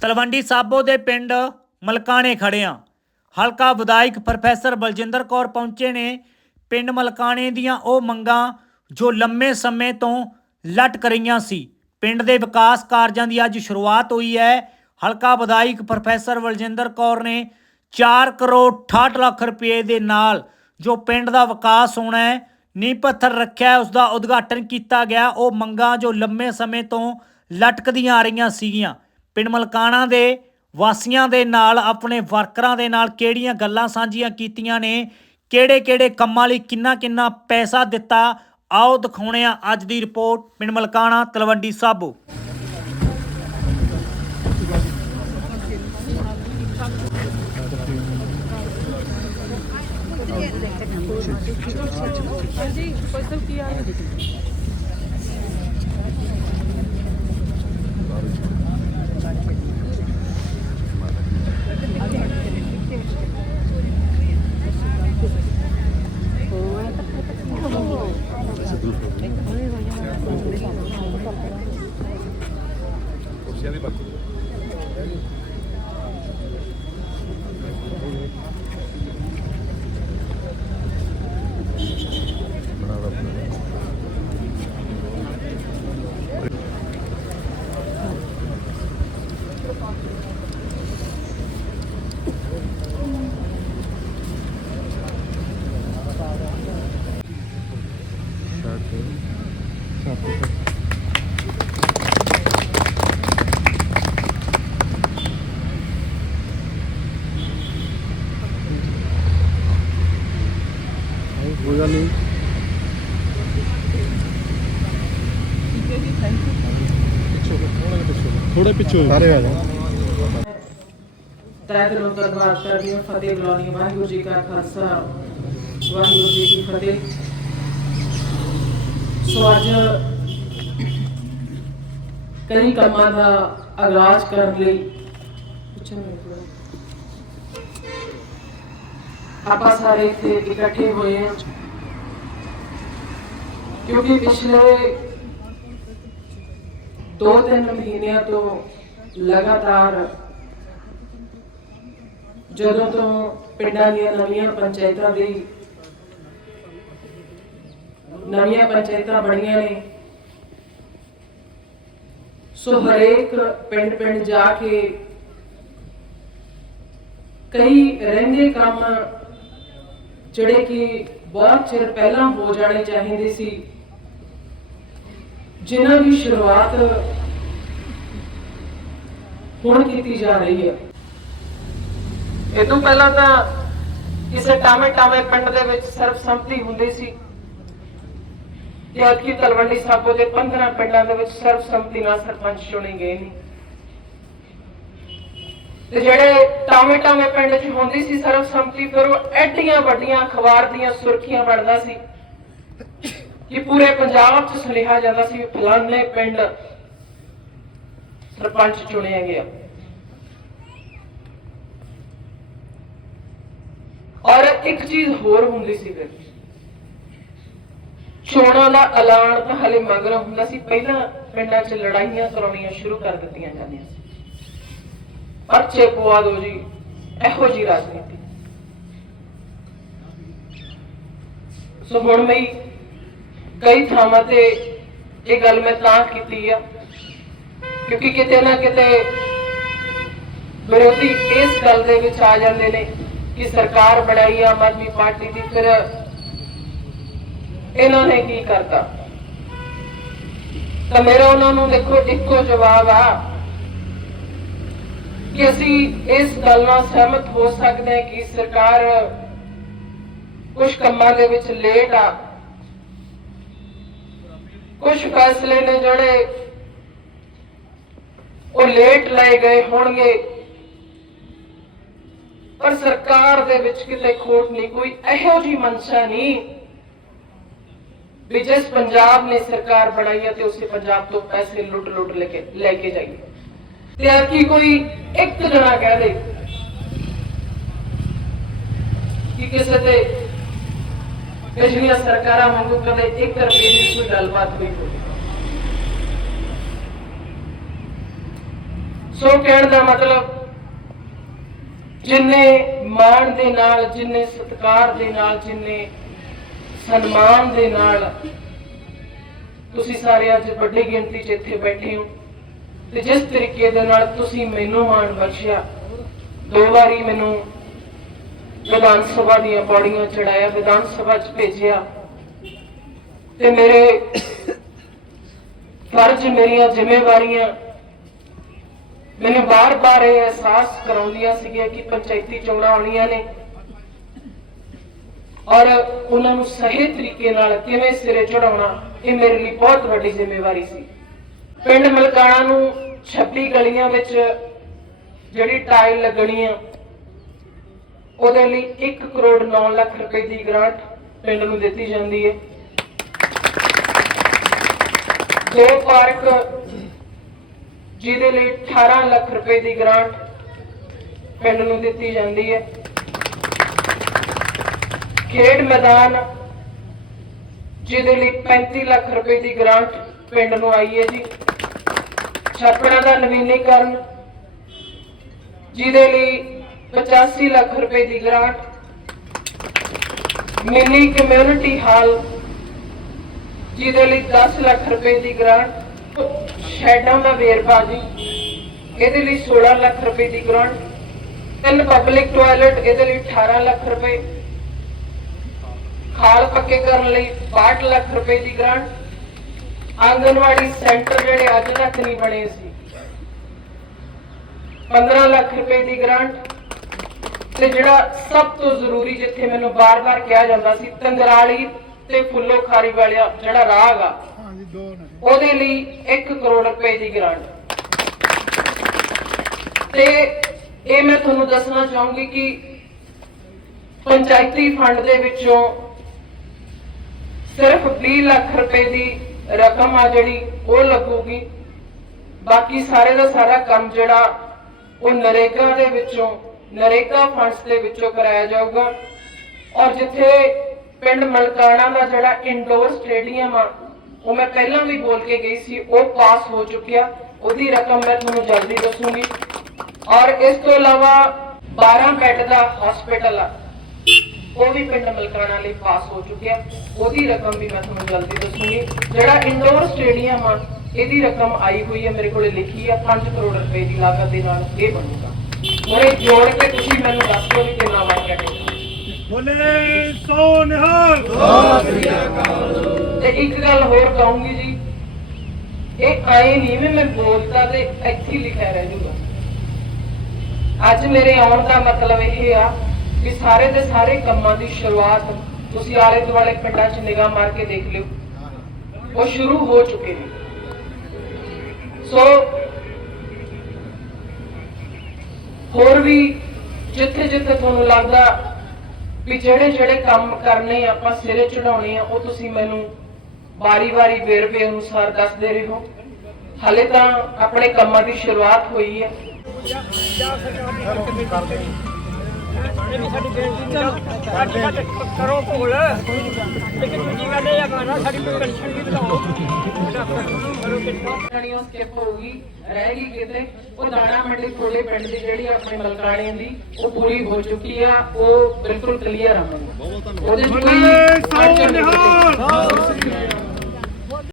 ਤਲਵੰਡੀ ਸਾਬੋ ਦੇ ਪਿੰਡ ਮਲਕਾਣੇ ਖੜਿਆ ਹਲਕਾ ਵਿਧਾਇਕ ਪ੍ਰੋਫੈਸਰ ਬਲਜਿੰਦਰ ਕੌਰ ਪਹੁੰਚੇ ਨੇ। ਪਿੰਡ ਮਲਕਾਣੇ ਦੀਆਂ ਉਹ ਮੰਗਾਂ ਜੋ ਲੰਮੇ ਸਮੇਂ ਤੋਂ ਲਟਕ ਰਹੀਆਂ ਸੀ। ਪਿੰਡ ਦੇ ਵਿਕਾਸ ਕਾਰਜਾਂ ਦੀ ਅੱਜ ਸ਼ੁਰੂਆਤ ਹੋਈ ਹੈ। ਹਲਕਾ ਵਿਧਾਇਕ ਪ੍ਰੋਫੈਸਰ ਬਲਜਿੰਦਰ ਕੌਰ ਨੇ 4 ਕਰੋੜ 68 ਲੱਖ ਰੁਪਏ ਦੇ ਨਾਲ ਜੋ ਪਿੰਡ ਦਾ ਵਿਕਾਸ ਹੋਣਾ ਹੈ ਨੀਂਹ ਪੱਥਰ ਰੱਖਿਆ ਹੈ, ਉਸ ਦਾ ਉਦਘਾਟਨ ਕੀਤਾ ਗਿਆ। ਉਹ ਮੰਗਾਂ ਜੋ ਲੰਮੇ ਸਮੇਂ ਤੋਂ ਲਟਕਦੀਆਂ ਆ ਰਹੀਆਂ ਸੀਗੀਆਂ। ਪਿੰਡ ਮਲਕਾਣਾ ਦੇ ਵਾਸੀਆਂ ਦੇ ਨਾਲ, ਆਪਣੇ ਵਰਕਰਾਂ ਦੇ ਨਾਲ ਕਿਹੜੀਆਂ ਗੱਲਾਂ ਸਾਂਝੀਆਂ ਕੀਤੀਆਂ ਨੇ? ਕਿਹੜੇ-ਕਿਹੜੇ ਕੰਮਾਂ ਲਈ ਕਿੰਨਾ-ਕਿੰਨਾ ਪੈਸਾ ਦਿੱਤਾ? ਆਓ ਦਿਖਾਉਣੇ ਆ ਅੱਜ ਦੀ ਰਿਪੋਰਟ ਪਿੰਡ ਮਲਕਾਣਾ, ਤਲਵੰਡੀ ਸਾਬੋ। ਹਾਂਜੀ ਫਸਲ ਕੀ ਆ ਕੋਈ ਗੱਲ ਨਹੀਂ ਥੋੜੇ ਪਿੱਛੇ ਸਾਰੇ ਆ ਜਾਓ ਦਿਲੋਂ ਧੰਨਵਾਦ ਕਰਦੀ ਹਾਂ ਫਤਿਹ ਬੁਲਾਉਣੀ। ਵਾਹਿਗੁਰੂ ਜੀ ਕਾ ਖਾਲਸਾ ਵਾਹਿਗੁਰੂ ਜੀ ਕੀ ਫਤਿਹ ਸੋ ਅੱਜ ਕਈ ਕੰਮਾਂ ਦਾ ਆਗਾਜ਼ ਕਰਨ ਲਈ ਪਿੱਛੇ ਨੂੰ ਵੇਖ ਲਓ। ਆਪਾਂ ਸਾਰੇ ਇੱਥੇ ਇਕੱਠੇ ਹੋਏ ਹਾਂ ਕਿਉਂਕਿ ਪਿਛਲੇ ਦੋ ਤਿੰਨ ਮਹੀਨਿਆਂ ਤੋਂ ਲਗਾਤਾਰ ਜਦੋਂ ਤੋਂ ਪਿੰਡਾਂ ਦੀਆਂ ਨਵੀਆਂ ਪੰਚਾਇਤਾਂ ਦੀ ਨਵੀਆਂ ਪੰਚਾਇਤਾਂ ਬਣੀਆਂ ਨੇ, ਸੋ ਹਰੇਕ ਪਿੰਡ ਪਿੰਡ ਜਾ ਕੇ ਕਈ ਰਹਿੰਦੇ ਕੰਮ ਜਿਹੜੇ ਕਿ ਬਹੁਤ ਚਿਰ ਪਹਿਲਾਂ ਹੋ ਜਾਣੇ ਚਾਹੀਦੇ ਸੀ। ਜਿਨ੍ਹਾਂ ਦੀ ਸ਼ੁਰੂਆਤ ਹੁਣ ਕੀਤੀ ਜਾ ਰਹੀ ਹੈ। ਇਹ ਤੋਂ ਪਹਿਲਾਂ ਤਾਂ ਕਿਸੇ ਟਾਵੇਂ ਟਾਵੇਂ ਪਿੰਡ ਦੇ ਵਿੱਚ ਸਰਬਸੰਮਤੀ ਹੁੰਦੀ ਸੀ ਤੇ ਅਖੀ ਤਲਵੰਡੀ ਸਾਬੋ ਦੇ 15 ਪਿੰਡਾਂ ਦੇ ਵਿੱਚ ਸਰਬਸੰਮਤੀ ਨਾਲ ਸਰਪੰਚ ਚੁਣੇ ਗਏ ਨੇ। ਤੇ ਜਿਹੜੇ ਟਾਵੇਂ ਟਾਵੇਂ ਪਿੰਡ 'ਚ ਹੁੰਦੀ ਸੀ ਸਰਬਸੰਮਤੀ, ਫਿਰ ਉਹ ਐਡੀਆਂ ਵੱਡੀਆਂ ਅਖਬਾਰ ਦੀਆਂ ਸੁਰਖੀਆਂ ਬਣਦਾ ਸੀ ਕਿ ਪੂਰੇ ਪੰਜਾਬ 'ਚ ਸੁਨੇਹਾ ਜਾਂਦਾ ਸੀ ਵੀ ਫਲਾਣੇ ਪਿੰਡ ਸਰਪੰਚ ਚੁਣਿਆ ਗਿਆ ਔਰ ਇੱਕ ਚੀਜ਼ ਹੋਰ ਹੁੰਦੀ ਸੀ ਫਿਰ। ਚੋਣਾਂ ਦਾ ਐਲਾਨ ਤਾਂ ਹਲੇ ਮਗਰ ਹੁੰਦਾ ਸੀ, ਪਹਿਲਾਂ ਪਿੰਡਾਂ 'ਚ ਲੜਾਈਆਂ ਕਰਾਉਣੀਆਂ ਸ਼ੁਰੂ ਕਰ ਦਿੱਤੀਆਂ ਜਾਂਦੀਆਂ ਸੀ। ਪਰਚੇ ਪਵਾ ਦਿਓ ਜੀ, ਇਹੋ ਜੀ ਰਾਜਨੀਤੀ। ਸੋ ਹੁਣ ਮੈਂ ਕਈ ਥਾਵਾਂ ਤੇ ਇਹ ਗੱਲ ਮੈਂ ਤਾਂ ਕੀਤੀ ਆ, ਕਿਉਂਕਿ ਕਿਤੇ ਨਾ ਕਿਤੇ ਵਿਰੋਧੀ ਇਸ ਗੱਲ ਦੇ ਵਿੱਚ ਆ ਜਾਂਦੇ ਨੇ ਕਿ ਸਰਕਾਰ ਬਣਾਈ ਆ ਆਮ ਆਦਮੀ ਪਾਰਟੀ ਦੀ, ਫਿਰ ਇਹਨਾਂ ਨੇ ਕੀ ਕਰਤਾ? ਤਾਂ ਮੇਰਾ ਉਹਨਾਂ ਨੂੰ ਦੇਖੋ, ਇੱਕੋ ਜਵਾਬ ਆ ਕਿ ਅਸੀਂ ਇਸ ਗੱਲ ਨਾਲ ਸਹਿਮਤ ਹੋ ਸਕਦੇ ਹਾਂ ਕਿ ਸਰਕਾਰ ਕੁਝ ਕੰਮਾਂ ਦੇ ਵਿੱਚ ਲੇਟ ਆ। ਕੁਝ ਫੈਸਲੇ ਨੇ ਜਿਹੜੇ ਉਹ ਲੇਟ ਲਏ ਗਏ ਹੋਣਗੇ। ਪਰ ਸਰਕਾਰ ਦੇ ਵਿੱਚ ਕਿਤੇ ਖੋਟ ਨਹੀਂ, ਕੋਈ ਇਹੋ ਜੀ ਮਨਸ਼ਾ ਨਹੀਂ ਵੀ ਜਿਸ ਪੰਜਾਬ ਨੇ ਸਰਕਾਰ ਬਣਾਈ ਹੈ ਤੇ ਉਸੇ ਪੰਜਾਬ ਤੋਂ ਪੈਸੇ ਲੁੱਟ ਲੁੱਟ ਲੈ ਕੇ ਲੈ ਕੇ ਜਾਈਏ। ਤੇ ਆ ਕੀ ਕੋਈ ਇੱਕ ਜਣਾ ਕਹਿ ਦੇ ਕਿ ਕਿਸੇ ਤੇ ਪਿਛਲੀਆਂ ਸਰਕਾਰਾਂ ਵਾਂਗੂ ਕਦੇ 1 ਰੁਪਏ ਦੀ ਗੱਲਬਾਤ ਨਹੀਂ ਹੋਈ। ਸੋ ਕਹਿਣ ਦਾ ਮਤਲਬ, ਜਿੰਨੇ ਮਾਣ ਦੇ ਨਾਲ, ਜਿੰਨੇ ਸਤਿਕਾਰ ਦੇ ਨਾਲ, ਜਿੰਨੇ ਸਨਮਾਨ ਦੇ ਨਾਲ ਤੁਸੀਂ ਸਾਰੇ ਅੱਜ ਵੱਡੀ ਗਿਣਤੀ 'ਚ ਇੱਥੇ ਬੈਠੇ ਹੋ ਤੇ ਜਿਸ ਤਰੀਕੇ ਦੇ ਨਾਲ ਤੁਸੀਂ ਮੈਨੂੰ ਮਾਣ ਬਖਸ਼ਿਆ, ਦੋ ਵਾਰੀ ਮੈਨੂੰ ਵਿਧਾਨ ਸਭਾ ਦੀਆਂ ਪੌੜੀਆਂ ਚੜਾਇਆ, ਵਿਧਾਨ ਸਭਾ 'ਚ ਭੇਜਿਆ। ਤੇ ਮੇਰੇ ਫਰਜ਼, ਮੇਰੀਆਂ ਜ਼ਿੰਮੇਵਾਰੀਆਂ ਮੈਨੂੰ ਬਾਰ-ਬਾਰ ਇਹ ਅਹਿਸਾਸ ਕਰਾਉਂਦੀਆਂ ਸੀਗੀਆਂ ਕਿ ਪੰਚਾਇਤੀ ਚੋਣਾਂ ਆਉਣੀਆਂ ਨੇ ਔਰ ਉਹਨਾਂ ਨੂੰ ਸਹੀ ਤਰੀਕੇ ਨਾਲ ਕਿਵੇਂ ਸਿਰੇ ਚੜਾਉਣਾ ਇਹ ਮੇਰੇ ਲਈ ਬਹੁਤ ਵੱਡੀ ਜ਼ਿੰਮੇਵਾਰੀ ਸੀ। ਪਿੰਡ ਮਲਕਾਣਾ ਨੂੰ 26 ਗਲੀਆਂ ਵਿੱਚ ਜਿਹੜੀ ਟਾਈਲ ਲੱਗਣੀ ਆ ਉਹਦੇ ਲਈ 1 ਕਰੋੜ 9 ਲੱਖ ਰੁਪਏ ਦੀ ਗ੍ਰਾਂਟ ਪਿੰਡ ਨੂੰ ਦਿੱਤੀ ਜਾਂਦੀ ਹੈ। ਦੋ ਪਾਰਕ ਜਿਹਦੇ ਲਈ 18 ਲੱਖ ਰੁਪਏ ਦੀ ਗ੍ਰਾਂਟ ਪਿੰਡ ਨੂੰ ਦਿੱਤੀ ਜਾਂਦੀ ਹੈ। ਖੇਡ ਮੈਦਾਨ ਜਿਹਦੇ ਲਈ 35 ਲੱਖ ਰੁਪਏ ਦੀ ਗ੍ਰਾਂਟ ਪਿੰਡ ਨੂੰ ਆਈ ਹੈ ਜੀ। ਛੱਪੜਾਂ ਦਾ ਨਵੀਨੀਕਰਨ ਜਿਹਦੇ ਲਈ 85 ਲੱਖ ਰੁਪਏ ਦੀ ਗ੍ਰਾਂਟ। ਮਿਨੀ ਕਮਿਊਨਿਟੀ ਹਾਲ ਜਿਹਦੇ ਲਈ 10 ਲੱਖ ਰੁਪਏ ਦੀ ਗ੍ਰਾਂਟ। ਸ਼ੈਡਾਂ ਦਾ ਵੇਰਵਾ ਜੀ, ਇਹਦੇ ਲਈ 16 ਲੱਖ ਰੁਪਏ ਦੀ ਗ੍ਰਾਂਟ। ਤਿੰਨ ਪਬਲਿਕ ਟਾਇਲਟ ਇਹਦੇ ਲਈ 18 ਲੱਖ ਰੁਪਏ। ਖਾਲ ਪੱਕੇ ਕਰਨ ਲਈ 62 ਲੱਖ ਰੁਪਏ ਦੀ ਗ੍ਰਾਂਟ। ਆਂਗਨਵਾੜੀ ਸੈਂਟਰ ਜਿਹੜੇ ਅੱਜ ਤੱਕ ਨਹੀਂ ਬਣੇ ਸੀ। 15 ਲੱਖ ਰੁਪਏ ਦੀ ਗ੍ਰਾਂਟ। ਤੇ ਜਿਹੜਾ ਸਭ ਤੋਂ ਜ਼ਰੂਰੀ ਜਿੱਥੇ ਮੈਨੂੰ ਬਾਰ-ਬਾਰ ਕਿਹਾ ਜਾਂਦਾ ਸੀ ਤੰਗਰਾਲੀ ਤੇ ਫੁੱਲੋ ਖਾਰੀ ਵਾਲਿਆ ਜਿਹੜਾ ਰਾਗ ਆ ਹਾਂਜੀ ਦੋ ਨੇ। ਉਹਦੇ ਲਈ 1 ਕਰੋੜ ਰੁਪਏ ਦੀ ਗ੍ਰਾਂਟ। ਤੇ ਇਹ ਮੈਂ ਤੁਹਾਨੂੰ ਦੱਸਣਾ ਚਾਹੂੰਗੀ ਕਿ ਪੰਚਾਇਤੀ ਫੰਡ ਦੇ ਵਿੱਚੋਂ ਸਿਰਫ 20 ਲੱਖ ਰੁਪਏ ਦੀ ਰਕਮ ਆ ਜਿਹੜੀ ਉਹ ਲੱਗੂਗੀ। ਬਾਕੀ ਸਾਰੇ ਦਾ ਸਾਰਾ ਕੰਮ ਜਿਹੜਾ ਉਹ ਨਰੇਗਾ ਦੇ ਵਿੱਚੋਂ ਨਰੇਗਾ ਫੰਡਸ ਦੇ ਵਿੱਚੋਂ ਕਰਾਇਆ ਜਾਊਗਾ। ਔਰ ਜਿੱਥੇ ਪਿੰਡ ਮਲਕਾਣਾ ਦਾ ਜਿਹੜਾ ਇੰਡੋਰ ਸਟੇਡੀਅਮ ਆ, ਉਹ ਮੈਂ ਪਹਿਲਾਂ ਵੀ ਬੋਲ ਕੇ ਗਈ ਸੀ, ਉਹ ਪਾਸ ਹੋ ਚੁੱਕਿਆ। ਉਹਦੀ ਰਕਮ ਮੈਂ ਤੁਹਾਨੂੰ ਜਲਦੀ ਦੱਸੂਗੀ। ਔਰ ਇਸ ਤੋਂ ਇਲਾਵਾ 12 ਬੈੱਡ ਦਾ ਹਸਪੀਟਲ ਆ, ਉਹ ਵੀ ਪਿੰਡ ਮਲਕਾਣਾ ਲਈ ਪਾਸ ਹੋ ਚੁੱਕਿਆ। ਉਹਦੀ ਰਕਮ ਵੀ ਮੈਂ ਤੁਹਾਨੂੰ ਜਲਦੀ ਦੱਸੂਗੀ। ਜਿਹੜਾ ਇੰਡੋਰ ਸਟੇਡੀਅਮ ਆ, ਇਹਦੀ ਰਕਮ ਆਈ ਹੋਈ ਹੈ ਮੇਰੇ ਕੋਲੇ ਲਿਖੀ ਆ 5 ਕਰੋੜ ਰੁਪਏ ਦੀ ਲਾਗਤ ਦੇ ਨਾਲ ਇਹ ਬਣੂਗਾ। ਇਹ ਜੋੜ ਕੇ ਤੁਸੀਂ ਮੈਨੂੰ ਦੱਸ ਦਿਓ ਵੀ ਕਿੰਨਾ ਬਣ ਗਿਆ ਬੋਲੇ ਸੋ ਨਿਹਾਲ। ਤੇ ਇੱਕ ਗੱਲ ਹੋਰ ਕਹੂੰਗੀ ਜੀ ਇਹ ਆਏ ਨਹੀਂ ਵੀ ਮੈਂ ਬੋਲਦਾ ਤੇ ਇੱਥੇ ਲਿਖਿਆ ਰਹਿ ਜੂਗਾ ਅੱਜ ਮੇਰੇ ਆਉਣ ਦਾ ਮਤਲਬ ਇਹ ਆ ਕਿ ਸਾਰੇ ਦੇ ਸਾਰੇ ਕੰਮਾਂ ਦੀ ਸ਼ੁਰੂਆਤ ਤੁਸੀਂ ਆਲੇ ਦੁਆਲੇ ਪਿੰਡਾਂ 'ਚ ਨਿਗਾਹ ਮਾਰ ਕੇ ਦੇਖ ਲਿਓ। ਉਹ ਸ਼ੁਰੂ ਹੋ ਚੁੱਕੇ ਨੇ। ਸੋ ਹੋਰ ਵੀ ਜਿੱਥੇ ਜਿੱਥੇ ਤੁਹਾਨੂੰ ਲੱਗਦਾ ਵੀ ਜਿਹੜੇ ਜਿਹੜੇ ਕੰਮ ਕਰਨੇ ਆ, ਆਪਾਂ ਸਿਰੇ ਚੜਾਉਣੇ ਆ ਉਹ ਤੁਸੀਂ ਮੈਨੂੰ ਵਾਰੀ-ਵਾਰੀ ਵੇਰਵੇ ਅਨੁਸਾਰ ਦੱਸਦੇ ਰਹੋ। ਹਲੇ ਤਾਂ ਆਪਣੇ ਕੰਮਾਂ ਦੀ ਸ਼ੁਰੂਆਤ ਹੋਈ ਹੈ। ਕਰੋ ਕੋਲ ਲੇਕਿਨ ਦੂਜੀ ਗੱਲ ਇਹ ਆ ਕਿ ਸਾਡੀ ਕੋਈ ਪੈਨਸ਼ਨ ਵੀ ਵਧਾਓ ਕਹਾਣੀ ਉਹ ਸਕਿਪ ਹੋਊਗੀ ਰਹਿ ਗਈ ਕਿਤੇ ਉਹ ਦਾਣਾ ਮੰਡੀ ਥੋੜੇ ਪਿੰਡ ਦੀ ਜਿਹੜੀ ਆਪਣੇ ਮਲਕਾਣੇ ਦੀ ਉਹ ਪੂਰੀ ਹੋ ਚੁੱਕੀ ਆ ਉਹ ਬਿਲਕੁਲ ਕਲੀਅਰ ਆ ਮੈਨੂੰ ਉਹਦੇ ਕੋਈ ਬੋਲੇ ਨਹੀਂ